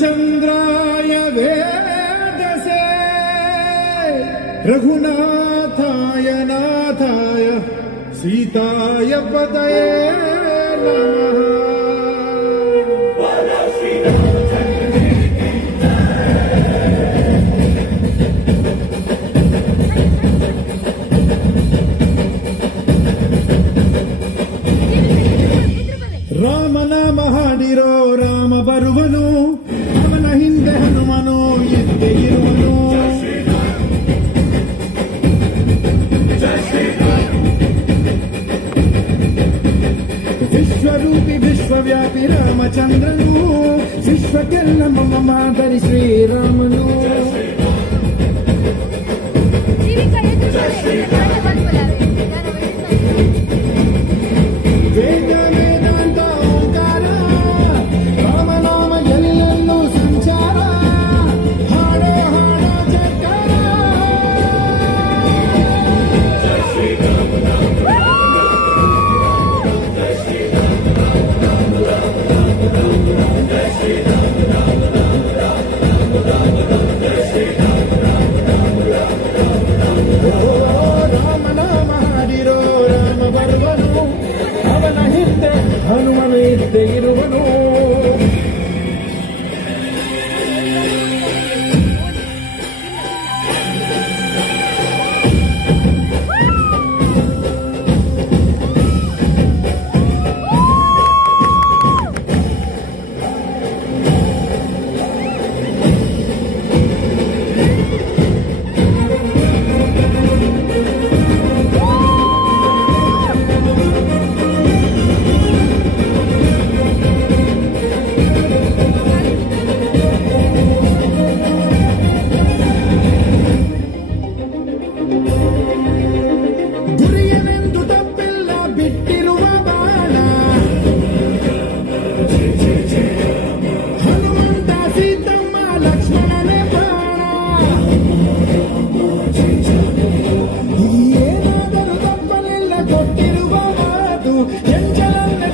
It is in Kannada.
रामचंद्राय वेदसे रघुनाथाय नाथाय सीताय पतये नमः। ರಾಮ ನಾಮ ಹಾಡಿರೋ ರಾಮ ಬರುವನು, ಅವನ ಹಿಂದೆ ಹನುಮನು ಇದ್ದೇ ಇರುವನು. ವಿಶ್ವರೂಪಿ ವಿಶ್ವವ್ಯಾಪಿ ರಾಮಚಂದ್ರನು, ವಿಶ್ವಕ್ಕೆಲ್ಲ ಮಮ ಮಾದರಿ ಶ್ರೀರಾಮನು. ವೇದ ವೇದಾಂತ ಓಂಕಾರ, ರಾಮನಾಮ ಎಲ್ಲೆಲ್ಲೂ ಸಂಚಾರ, ಹಾಡೋ ಹಾಡೋ ಚಕಾರ. ರಾಮನಾಮ ಹಾಡಿರೋ ರಾಮ ಬರುವನು, ಅವನ ಹಿಂದೆ ಹನುಮನು ಇದ್ದೇ ಇರುವನು. ಗುರಿಯನೆಂದು ತಪ್ಪಿಲ್ಲ ಬಿಟ್ಟಿರುವ ಬಾಣ, ಹನುಮಂತ ಸೀತಮ್ಮ ಲಕ್ಷ್ಮಣನೇ ಪ್ರಾಣ. ಏನಾದರೂ ತಪ್ಪಲಿಲ್ಲ ಕೊಟ್ಟಿರುವ ಮಾತು, ಎಂಜಲನ್ನೇ